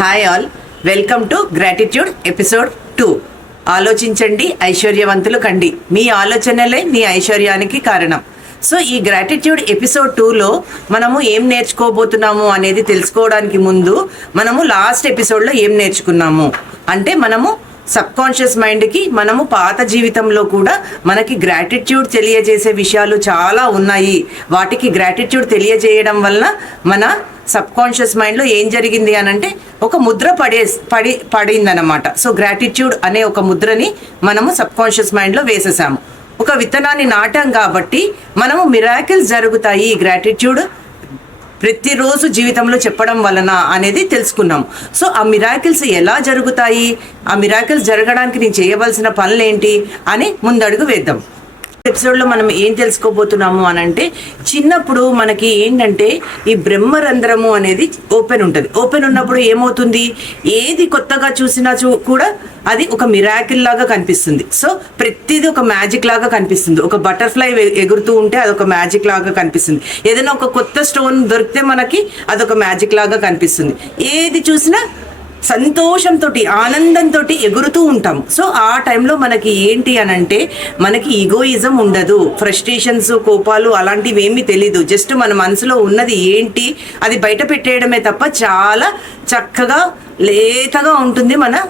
Hi all, welcome to gratitude episode 2. ఆలోచించండి, ఐశ్వర్యవంతులు కండి. మీ ఆలోచనలే మీ ఐశ్వర్యానికి కారణం. సో ఈ గ్రాటిట్యూడ్ ఎపిసోడ్ 2లో మనము ఏం నేర్చుకోబోతున్నాము అనేది తెలుసుకోవడానికి ముందు మనము లాస్ట్ ఎపిసోడ్లో ఏం నేర్చుకున్నాము అంటే మనము సబ్కాన్షియస్ మైండ్కి మనము పాత జీవితంలో కూడా మనకి గ్రాటిట్యూడ్ తెలియజేసే విషయాలు చాలా ఉన్నాయి. వాటికి గ్రాటిట్యూడ్ తెలియజేయడం వలన మన సబ్కాన్షియస్ మైండ్లో ఏం జరిగింది అని అంటే ఒక ముద్ర పడిందనమాట. సో గ్రాటిట్యూడ్ అనే ఒక ముద్రని మనము సబ్కాన్షియస్ మైండ్లో వేసేసాము. ఒక విత్తనాన్ని నాటాం కాబట్టి మనము మిరాకిల్స్ జరుగుతాయి గ్రాటిట్యూడ్ ప్రతిరోజు జీవితంలో చెప్పడం వలన అనేది తెలుసుకున్నాం. సో ఆ మిరాకిల్స్ ఎలా జరుగుతాయి, ఆ మిరాకిల్స్ జరగడానికి నేను చేయవలసిన పనులు ఏంటి అని ముందడుగు వేద్దాం. ఎపిసోడ్లో మనం ఏం తెలుసుకోబోతున్నాము అని అంటే, చిన్నప్పుడు మనకి ఏంటంటే ఈ బ్రహ్మరంధ్రము అనేది ఓపెన్ ఉంటుంది. ఓపెన్ ఉన్నప్పుడు ఏమవుతుంది, ఏది కొత్తగా చూసినా కూడా అది ఒక మిరాకిల్ లాగా కనిపిస్తుంది. సో ప్రతిదీ ఒక మ్యాజిక్ లాగా కనిపిస్తుంది. ఒక బటర్ఫ్లై ఎగురుతూ ఉంటే అదొక మ్యాజిక్ లాగా కనిపిస్తుంది. ఏదైనా ఒక కొత్త స్టోన్ దొరికితే మనకి అదొక మ్యాజిక్ లాగా కనిపిస్తుంది. ఏది చూసినా సంతోషంతో ఆనందంతో ఎగురుతూ ఉంటాం. సో ఆ టైంలో మనకి ఏంటి అని అంటే మనకి ఈగోయిజం ఉండదు, ఫ్రస్ట్రేషన్స్, కోపాలు అలాంటివి ఏమీ తెలీదు. జస్ట్ మన మనసులో ఉన్నది ఏంటి అది బయట పెట్టేయడమే తప్ప చాలా చక్కగా లేతగా ఉంటుంది మన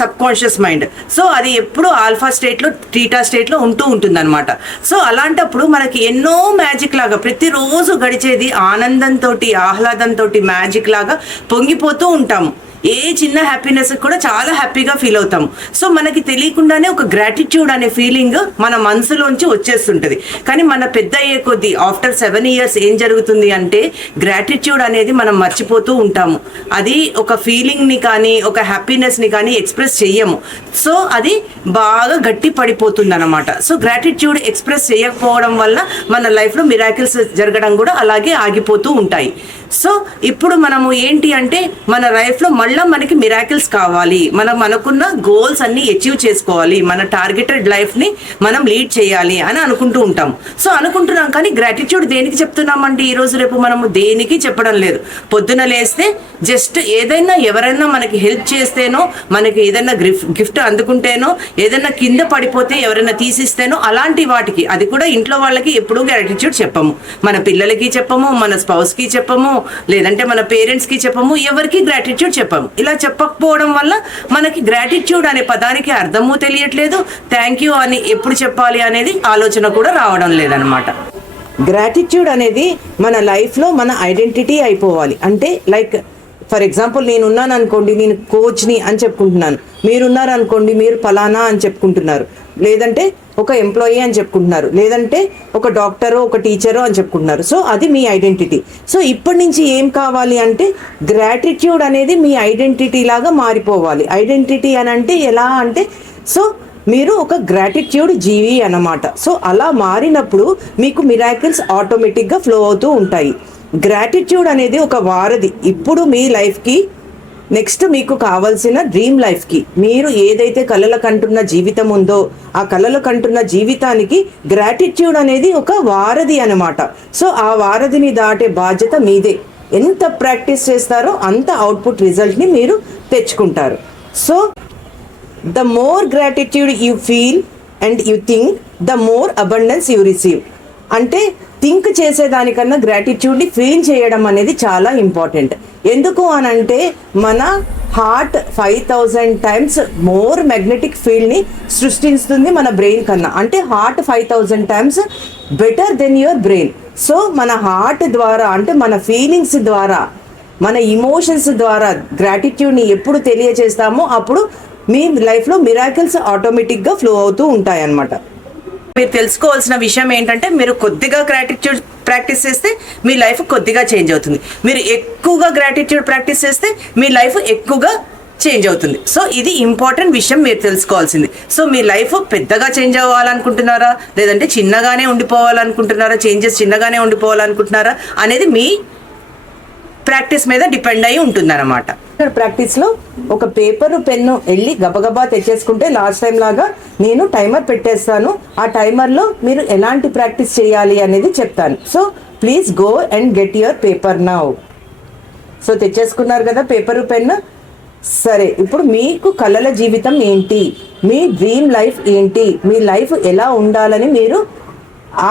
సబ్కాన్షియస్ మైండ్. సో అది ఎప్పుడు ఆల్ఫా స్టేట్లో, టీటా స్టేట్లో ఉంటుంది అనమాట. సో అలాంటప్పుడు మనకి ఎన్నో మ్యాజిక్ లాగా ప్రతిరోజు గడిచేది ఆనందంతో, ఆహ్లాదంతో మ్యాజిక్ లాగా పొంగిపోతూ ఉంటాము. ఏ చిన్న హ్యాపీనెస్ కూడా చాలా హ్యాపీగా ఫీల్ అవుతాము. సో మనకి తెలియకుండానే ఒక గ్రాటిట్యూడ్ అనే ఫీలింగ్ మన మనసులోంచి వచ్చేస్తుంటుంది. కానీ మన పెద్ద అయ్యే కొద్దీ ఆఫ్టర్ 7 years ఏం జరుగుతుంది అంటే గ్రాటిట్యూడ్ అనేది మనం మర్చిపోతూ ఉంటాము. అది ఒక ఫీలింగ్ని కానీ ఒక హ్యాపీనెస్ని కానీ ఎక్స్ప్రెస్ చెయ్యము. సో అది బాగా గట్టి పడిపోతుంది అనమాట. సో గ్రాటిట్యూడ్ ఎక్స్ప్రెస్ చేయకపోవడం వల్ల మన లైఫ్లో మిరాకిల్స్ జరగడం కూడా అలాగే ఆగిపోతూ ఉంటాయి. సో ఇప్పుడు మనము ఏంటి అంటే మన లైఫ్లో మళ్ళీ మనకి మిరాకిల్స్ కావాలి, మనం అనుకున్న గోల్స్ అన్ని అచీవ్ చేసుకోవాలి, మన టార్గెటెడ్ లైఫ్ని మనం లీడ్ చేయాలి అని అనుకుంటూ ఉంటాం. సో అనుకుంటున్నాం, కానీ గ్రాటిట్యూడ్ దేనికి చెప్తున్నామంటే ఈరోజు రేపు మనము దేనికి చెప్పడం లేదు. పొద్దున లేస్తే జస్ట్ ఏదైనా ఎవరైనా మనకి హెల్ప్ చేస్తేనో, మనకి ఏదైనా గిఫ్ట్ అందుకుంటేనో, ఏదైనా కింద పడిపోతే ఎవరైనా తీసిస్తేనో అలాంటి వాటికి, అది కూడా ఇంట్లో వాళ్ళకి ఎప్పుడూ గ్రాటిట్యూడ్ చెప్పము. మన పిల్లలకి చెప్పము, మన స్పౌస్కి చెప్పము, లేదంటే మన పేరెంట్స్కి చెప్పము, ఎవరికి గ్రాటిట్యూడ్ చెప్పము. ఇలా చెప్పకపోవడం వల్ల మనకి గ్రాటిట్యూడ్ అనే పదానికి అర్థము తెలియట్లేదు, థ్యాంక్ యూ అని ఎప్పుడు చెప్పాలి అనేది ఆలోచన కూడా రావడం లేదనమాట. గ్రాటిట్యూడ్ అనేది మన లైఫ్లో మన ఐడెంటిటీ అయిపోవాలి. అంటే లైక్ ఫర్ ఎగ్జాంపుల్ నేను ఉన్నాను అనుకోండి, నేను కోచ్ని అని చెప్పుకుంటున్నాను. మీరున్నారు అనుకోండి, మీరు ఫలానా అని చెప్పుకుంటున్నారు. లేదంటే ఒక ఎంప్లాయీ అని చెప్పుకుంటున్నారు, లేదంటే ఒక డాక్టరో ఒక టీచరో అని చెప్పుకుంటున్నారు. సో అది మీ ఐడెంటిటీ. సో ఇప్పటి నుంచి ఏం కావాలి అంటే గ్రాటిట్యూడ్ అనేది మీ ఐడెంటిటీ లాగా మారిపోవాలి. ఐడెంటిటీ అని అంటే ఎలా అంటే, సో మీరు ఒక గ్రాటిట్యూడ్ జీవి అన్నమాట. సో అలా మారినప్పుడు మీకు మిరాకిల్స్ ఆటోమేటిక్గా ఫ్లో అవుతూ ఉంటాయి. గ్రాటిట్యూడ్ అనేది ఒక వారధి. ఇప్పుడు మీ లైఫ్కి, నెక్స్ట్ మీకు కావాల్సిన డ్రీమ్ లైఫ్కి, మీరు ఏదైతే కలలు కంటున్న జీవితం ఉందో ఆ కలలు కంటున్న జీవితానికి గ్రాటిట్యూడ్ అనేది ఒక వారధి అనమాట. సో ఆ వారధిని దాటే బాధ్యత మీదే. ఎంత ప్రాక్టీస్ చేస్తారో అంత అవుట్పుట్ రిజల్ట్ని మీరు తెచ్చుకుంటారు. So the more gratitude you feel and you think, the more abundance you receive. అంటే థింక్ చేసేదానికన్నా గ్రాటిట్యూడ్ని ఫీల్ చేయడం అనేది చాలా ఇంపార్టెంట్. ఎందుకు అని అంటే మన హార్ట్ 5000 times మోర్ మ్యాగ్నెటిక్ ఫీల్డ్ని సృష్టిస్తుంది మన బ్రెయిన్ కన్నా. అంటే heart 5000 times better than your brain. So మన హార్ట్ ద్వారా, అంటే మన ఫీలింగ్స్ ద్వారా, మన ఇమోషన్స్ ద్వారా గ్రాటిట్యూడ్ని ఎప్పుడు తెలియజేస్తామో అప్పుడు మీ లైఫ్లో మిరాకిల్స్ ఆటోమేటిక్గా ఫ్లో అవుతూ ఉంటాయన్నమాట. మీరు తెలుసుకోవాల్సిన విషయం ఏంటంటే, మీరు కొద్దిగా గ్రాటిట్యూడ్ ప్రాక్టీస్ చేస్తే మీ లైఫ్ కొద్దిగా చేంజ్ అవుతుంది. మీరు ఎక్కువగా గ్రాటిట్యూడ్ ప్రాక్టీస్ చేస్తే మీ లైఫ్ ఎక్కువగా చేంజ్ అవుతుంది. సో ఇది ఇంపార్టెంట్ విషయం మీరు తెలుసుకోవాల్సింది. సో మీ లైఫ్ పెద్దగా చేంజ్ అవ్వాలనుకుంటున్నారా, లేదంటే చిన్నగానే ఉండిపోవాలనుకుంటున్నారా, చేంజెస్ చిన్నగానే ఉండిపోవాలనుకుంటున్నారా అనేది మీ ప్రాక్టీస్ మీద డిపెండ్ అయి ఉంటుందన్నమాట. ప్రాక్టీస్లో ఒక పేపర్ పెన్ను వెళ్ళి గబగబా తెచ్చేసుకుంటే లాస్ట్ టైం లాగా నేను టైమర్ పెట్టేస్తాను. ఆ టైమర్లో మీరు ఎలాంటి ప్రాక్టీస్ చేయాలి అనేది చెప్తాను. So please go and get your paper now. So తెచ్చేసుకున్నారు కదా పేపర్ పెన్. సరే, ఇప్పుడు మీకు కలల జీవితం ఏంటి, మీ డ్రీమ్ లైఫ్ ఏంటి, మీ లైఫ్ ఎలా ఉండాలని మీరు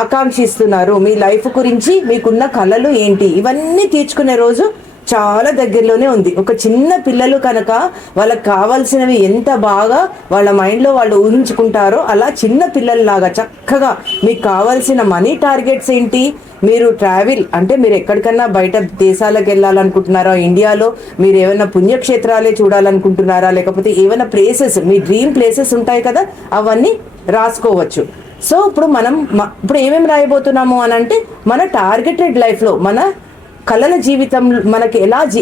ఆకాంక్షిస్తున్నారు, మీ లైఫ్ గురించి మీకున్న కలలు ఏంటి, ఇవన్నీ తీర్చుకునే రోజు చాలా దగ్గరలోనే ఉంది. ఒక చిన్న పిల్లలు కనుక వాళ్ళకి కావాల్సినవి ఎంత బాగా వాళ్ళ మైండ్లో వాళ్ళు ఊహించుకుంటారో, అలా చిన్న పిల్లల్లాగా చక్కగా మీకు కావాల్సిన మనీ టార్గెట్స్ ఏంటి, మీరు ట్రావెల్ అంటే మీరు ఎక్కడికన్నా బయట దేశాలకు వెళ్ళాలనుకుంటున్నారా, ఇండియాలో మీరు ఏమైనా పుణ్యక్షేత్రాలే చూడాలనుకుంటున్నారా, లేకపోతే ఏమైనా ప్లేసెస్ మీ డ్రీమ్ ప్లేసెస్ ఉంటాయి కదా, అవన్నీ రాసుకోవచ్చు. సో ఇప్పుడు మనం ఇప్పుడు ఏమేమి రాయబోతున్నాము అని అంటే, మన టార్గెటెడ్ లైఫ్లో మన కళల జీవితం మనకి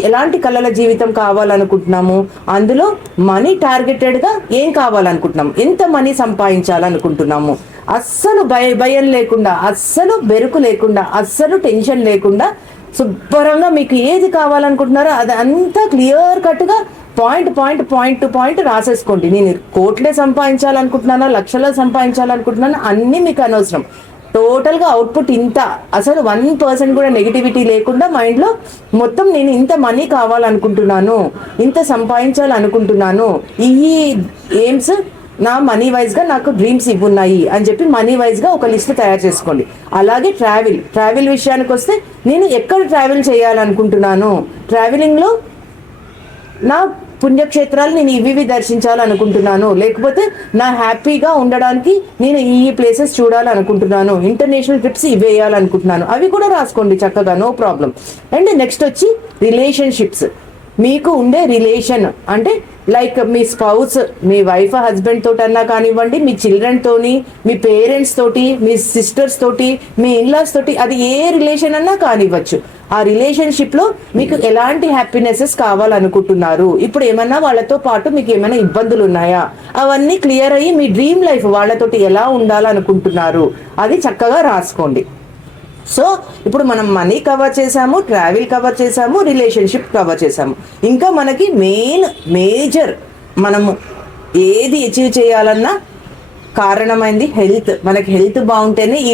ఎలాంటి కళల జీవితం కావాలనుకుంటున్నాము, అందులో మనీ టార్గెటెడ్గా ఏం కావాలనుకుంటున్నాము, ఎంత మనీ సంపాదించాలనుకుంటున్నాము, అస్సలు భయం లేకుండా, అస్సలు బెరుకు లేకుండా, అస్సలు టెన్షన్ లేకుండా శుభ్రంగా మీకు ఏది కావాలనుకుంటున్నారో అది అంతా క్లియర్ కట్గా పాయింట్ టు పాయింట్ రాసేసుకోండి. నేను కోట్లే సంపాదించాలనుకుంటున్నానా, లక్షలో సంపాదించాలనుకుంటున్నానా అన్నీ మీకు అనవసరం. టోటల్గా అవుట్పుట్ ఇంత, అసలు 1% కూడా నెగిటివిటీ లేకుండా మైండ్లో మొత్తం నేను ఇంత మనీ కావాలనుకుంటున్నాను, ఇంత సంపాదించాలనుకుంటున్నాను, ఈ ఎయిమ్స్ నా మనీ వైజ్గా నాకు డ్రీమ్స్ ఇవ్వున్నాయి అని చెప్పి మనీ వైజ్గా ఒక లిస్ట్ తయారు చేసుకోండి. అలాగే ట్రావెల్ విషయానికి వస్తే, నేను ఎక్కడ ట్రావెల్ చేయాలనుకుంటున్నాను, ట్రావెలింగ్లో నా పుణ్యక్షేత్రాలు నేను ఇవి దర్శించాలనుకుంటున్నాను, లేకపోతే నా హ్యాపీగా ఉండడానికి నేను ఈ ప్లేసెస్ చూడాలనుకుంటున్నాను, ఇంటర్నేషనల్ ట్రిప్స్ ఇవి వేయాలనుకుంటున్నాను, అవి కూడా రాసుకోండి చక్కగా, నో ప్రాబ్లం. అండ్ నెక్స్ట్ వచ్చి రిలేషన్షిప్స్. మీకు ఉండే రిలేషన్ అంటే లైక్ మీ స్పౌస్, మీ వైఫ్ హస్బెండ్ తోటి అన్నా కానివ్వండి, మీ చిల్డ్రన్ తోని, మీ పేరెంట్స్ తోటి, మీ సిస్టర్స్ తోటి, మీ ఇన్లాస్ తోటి, అది ఏ రిలేషన్ అన్నా కానివ్వచ్చు. ఆ రిలేషన్షిప్లో మీకు ఎలాంటి హ్యాపీనెసెస్ కావాలనుకుంటున్నారు, ఇప్పుడు ఏమన్నా వాళ్ళతో పాటు మీకు ఏమైనా ఇబ్బందులు ఉన్నాయా, అవన్నీ క్లియర్ అయ్యి మీ డ్రీమ్ లైఫ్ వాళ్ళతోటి ఎలా ఉండాలనుకుంటున్నారు అది చక్కగా రాసుకోండి. సో ఇప్పుడు మనం మనీ కవర్ చేసాము, ట్రావెల్ కవర్ చేసాము, రిలేషన్షిప్ కవర్ చేసాము. ఇంకా మనకి మేజర్ మనము ఏది అచీవ్ చేయాలన్నా కారణమైంది హెల్త్. మనకి హెల్త్ బాగుంటేనే ఈ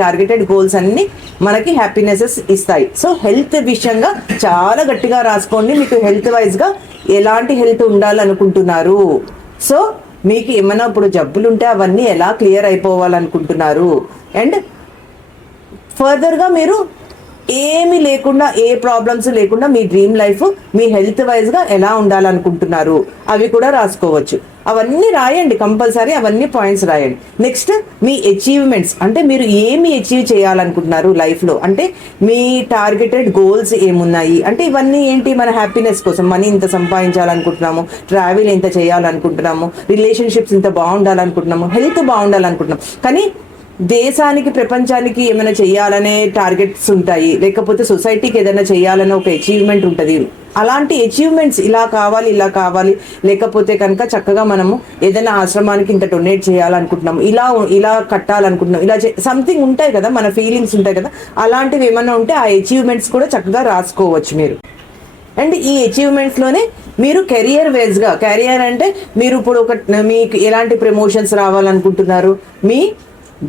టార్గెటెడ్ గోల్స్ అన్నీ మనకి హ్యాపీనెసెస్ ఇస్తాయి. సో హెల్త్ విషయంగా చాలా గట్టిగా రాసుకోండి. మీకు హెల్త్ వైజ్గా ఎలాంటి హెల్త్ ఉండాలనుకుంటున్నారు, సో మీకు ఏమైనా ఇప్పుడు జబ్బులు ఉంటే అవన్నీ ఎలా క్లియర్ అయిపోవాలనుకుంటున్నారు, అండ్ ఫర్దర్గా మీరు ఏమి లేకుండా, ఏ ప్రాబ్లమ్స్ లేకుండా మీ డ్రీమ్ లైఫ్ మీ హెల్త్ వైజ్గా ఎలా ఉండాలనుకుంటున్నారు అవి కూడా రాసుకోవచ్చు. అవన్నీ రాయండి కంపల్సరీ, అవన్నీ పాయింట్స్ రాయండి. నెక్స్ట్ మీ అచీవ్మెంట్స్, అంటే మీరు ఏమి అచీవ్ చేయాలనుకుంటున్నారు లైఫ్లో, అంటే మీ టార్గెటెడ్ గోల్స్ ఏమున్నాయి, అంటే ఇవన్నీ ఏంటి, మన హ్యాపీనెస్ కోసం మనీ ఇంత సంపాదించాలనుకుంటున్నాము, ట్రావెల్ ఇంత చేయాలనుకుంటున్నాము, రిలేషన్షిప్స్ ఇంత బాగుండాలనుకుంటున్నాము, హెల్త్ బాగుండాలనుకుంటున్నాం. కానీ దేశానికి, ప్రపంచానికి ఏమైనా చేయాలనే టార్గెట్స్ ఉంటాయి, లేకపోతే సొసైటీకి ఏదైనా చేయాలనే ఒక అచీవ్మెంట్ ఉంటుంది. అలాంటి అచీవ్మెంట్స్ ఇలా కావాలి, లేకపోతే కనుక చక్కగా మనము ఏదైనా ఆశ్రమానికి ఇంత డొనేట్ చేయాలనుకుంటున్నాము, ఇలా కట్టాలనుకుంటున్నాం, ఇలా సంథింగ్ ఉంటాయి కదా, మన ఫీలింగ్స్ ఉంటాయి కదా, అలాంటివి ఏమైనా ఉంటే ఆ అచీవ్మెంట్స్ కూడా చక్కగా రాసుకోవచ్చు మీరు. అండ్ ఈ అచీవ్మెంట్స్లోనే మీరు కెరియర్ అంటే మీరు ఇప్పుడు మీకు ఎలాంటి ప్రమోషన్స్ రావాలనుకుంటున్నారు, మీ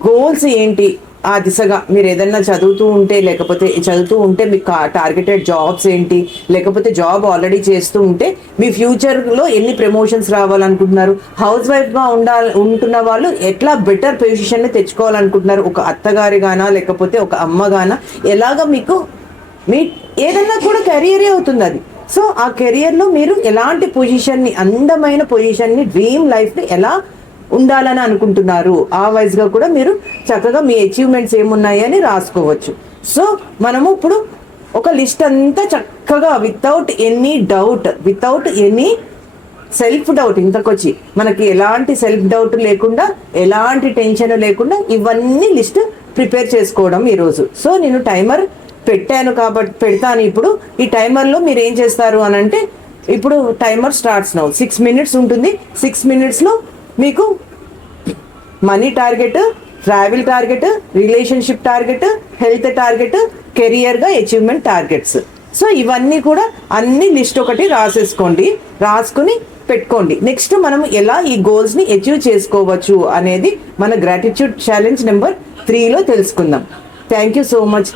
గోల్స్ ఏంటి, ఆ దిశగా మీరు ఏదన్నా చదువుతూ ఉంటే మీకు టార్గెటెడ్ జాబ్స్ ఏంటి, లేకపోతే జాబ్ ఆల్రెడీ చేస్తూ ఉంటే మీ ఫ్యూచర్లో ఎన్ని ప్రమోషన్స్ రావాలనుకుంటున్నారు, హౌస్ వైఫ్గా ఉంటున్న వాళ్ళు ఎట్లా బెటర్ పొజిషన్ని తెచ్చుకోవాలనుకుంటున్నారు, ఒక అత్తగారిగానా లేకపోతే ఒక అమ్మగానా, ఎలాగ మీకు మీ ఏదన్నా కూడా కెరియరే అవుతుంది అది. సో ఆ కెరియర్లో మీరు ఎలాంటి పొజిషన్ని, అందమైన పొజిషన్ని, డ్రీమ్ లైఫ్ని ఎలా ఉండాలని అనుకుంటున్నారు, ఆ వైజ్గా కూడా మీరు చక్కగా మీ అచీవ్మెంట్స్ ఏమున్నాయి అని రాసుకోవచ్చు. సో మనము ఇప్పుడు ఒక లిస్ట్ అంతా చక్కగా వితౌట్ ఎనీ సెల్ఫ్ డౌట్, ఇంతకొచ్చి మనకి ఎలాంటి సెల్ఫ్ డౌట్ లేకుండా, ఎలాంటి టెన్షన్ లేకుండా ఇవన్నీ లిస్ట్ ప్రిపేర్ చేసుకోవడం ఈరోజు. సో నేను టైమర్ పెడతాను. ఇప్పుడు ఈ టైమర్లో మీరు ఏం చేస్తారు అని అంటే, ఇప్పుడు టైమర్ స్టార్ట్స్ నౌ. 6 minutes ఉంటుంది. 6 minutesలో మీకు money target, travel target, relationship target, health target, కెరియర్గా అచీవ్మెంట్ టార్గెట్స్. సో ఇవన్నీ కూడా అన్ని లిస్ట్ ఒకటి రాసుకుని పెట్టుకోండి. నెక్స్ట్ మనం ఎలా ఈ గోల్స్ని అచీవ్ చేసుకోవచ్చు అనేది మన గ్రాటిట్యూడ్ ఛాలెంజ్ నెంబర్ 3లో తెలుసుకుందాం. Thank you so much.